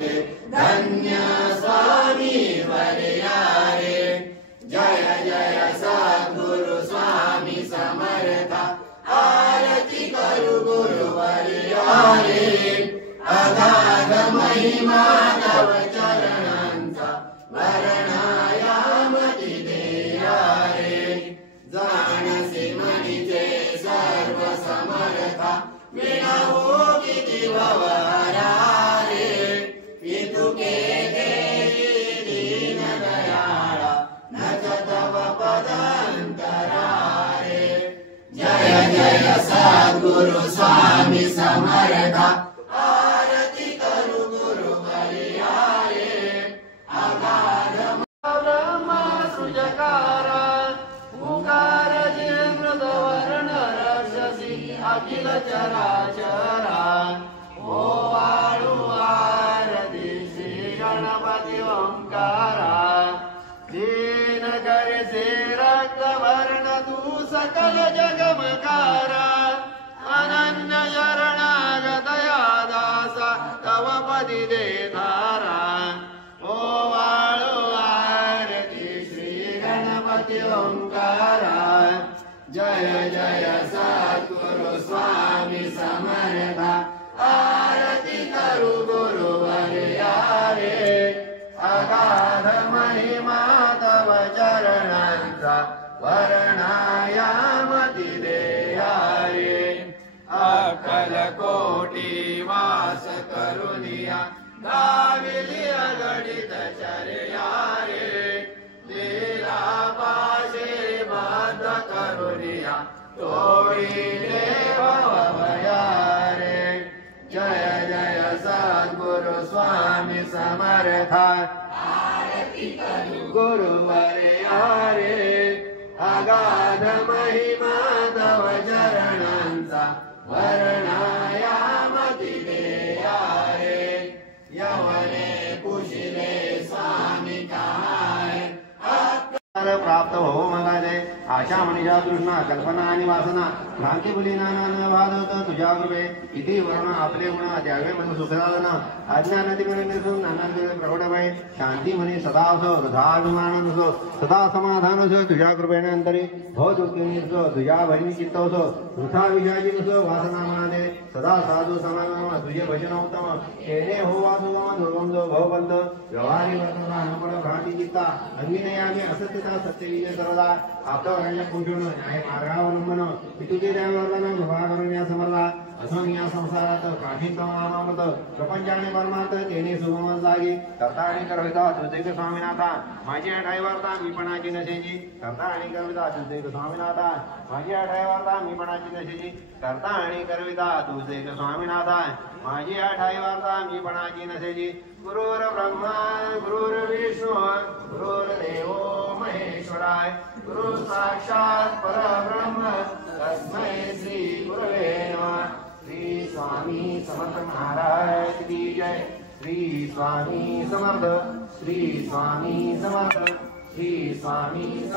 धन्य स्वामी वर्या रे। जय जय सद्गुरु स्वामी समर्थ। आरती करू गुरुवर्या रे। अगाध महिमा तव चरणांचा वर्णायामती देया रे। जाणसी म्हणीचे सर्व समर्था विणावो किती भवहरा रे। पितुके देई दीन दयाळा नच तव पदांतरा रे। जय जय सद्गुरु स्वामी समर्था। आरती करू गुरुवर्या रे। अगाध ब्रह्म सृजकारा उकार मृद वर्ण रक्षसी अखिल चराचरा। ओ वाळू आरती श्री गणपती ओंकारा। दीन करसे रक्त वर्ण तू सकल जगमकारा। अनन्य शरणागत या दासा तव पदी दे धारा। ओ वाळू आरती श्री गणपती ओंकारा। जय जय सद्गुरु स्वामी समर्था। आरती करू गुरुवर्या रे। अगाध महिमा तव चरणांचा वर्णायामती देया रे। अकल कोटी वास करुनिया गाविली अगणित चर्या रे। लीला पाशे बद्ध करुनिया तोडिले भवभया रे। जय जय सद्गुरु स्वामी समर्था। आरती करू गुरुवर्या रे। अगाध महिमा तव चरणांचा वर्णायामती देया रे। यवने पुशिले स्वामी काय प्राप्त हो मगाजे। आशा मनीषा तृष्णा कल्पना आणि वासना भ्रांती बुली नाना न वादवत तुझ्या कृपे। किती वर्ण आपले गुण द्यावे मन सुखदान। अज्ञानाती म्हणे नसून नाना प्रकट भय। शांती म्हणे सदा असो वृद्धाभिमान नसो। सदा समाधान असो तुझ्या कृपेने अंतरी। भव दुःखी नसो तुझ्या भजनी चित्त असो। वृथा विषयाची नसो वासना मनादे। सदा साधू समागम तुझे भजन उत्तम। केने हो वासुगम दुर्गम जो भवबंध। व्यवहारी वर्तना नपड भ्रांती चित्ता। अंगिनयाने असत्यता सत्य विजय सर्वदा। आपल्या पूजन न्याय मार्गावलंबन। पितुके देववर्धन कृपा करुण्या समर्था। असं या संसारात काठीण तमामत प्रपंचाने परमार्थ तेने सुगमन लागी। करता आणि करविता तुझे स्वामीनाथा। माझी आठाई वार्ता मी पणाची नशेची। करता आणि करविता तुझे स्वामीनाथा। माझी आठाई वार्ता मी पणाची नशेची। करता आणि करविता तुझे स्वामीनाथा। माझी आठाई वार्ता मी पणाची नशेची। गुरुर ब्रह्मा गुरुर्विष्णू गुरुर्देवो महेश्वराय। गुरु साक्षात परब्रह्म तस्मै श्री गुरवे नमः। श्री स्वामी समर्थ महाराज की जय। श्री स्वामी समर्थ। श्री स्वामी समर्थ। श्री स्वामी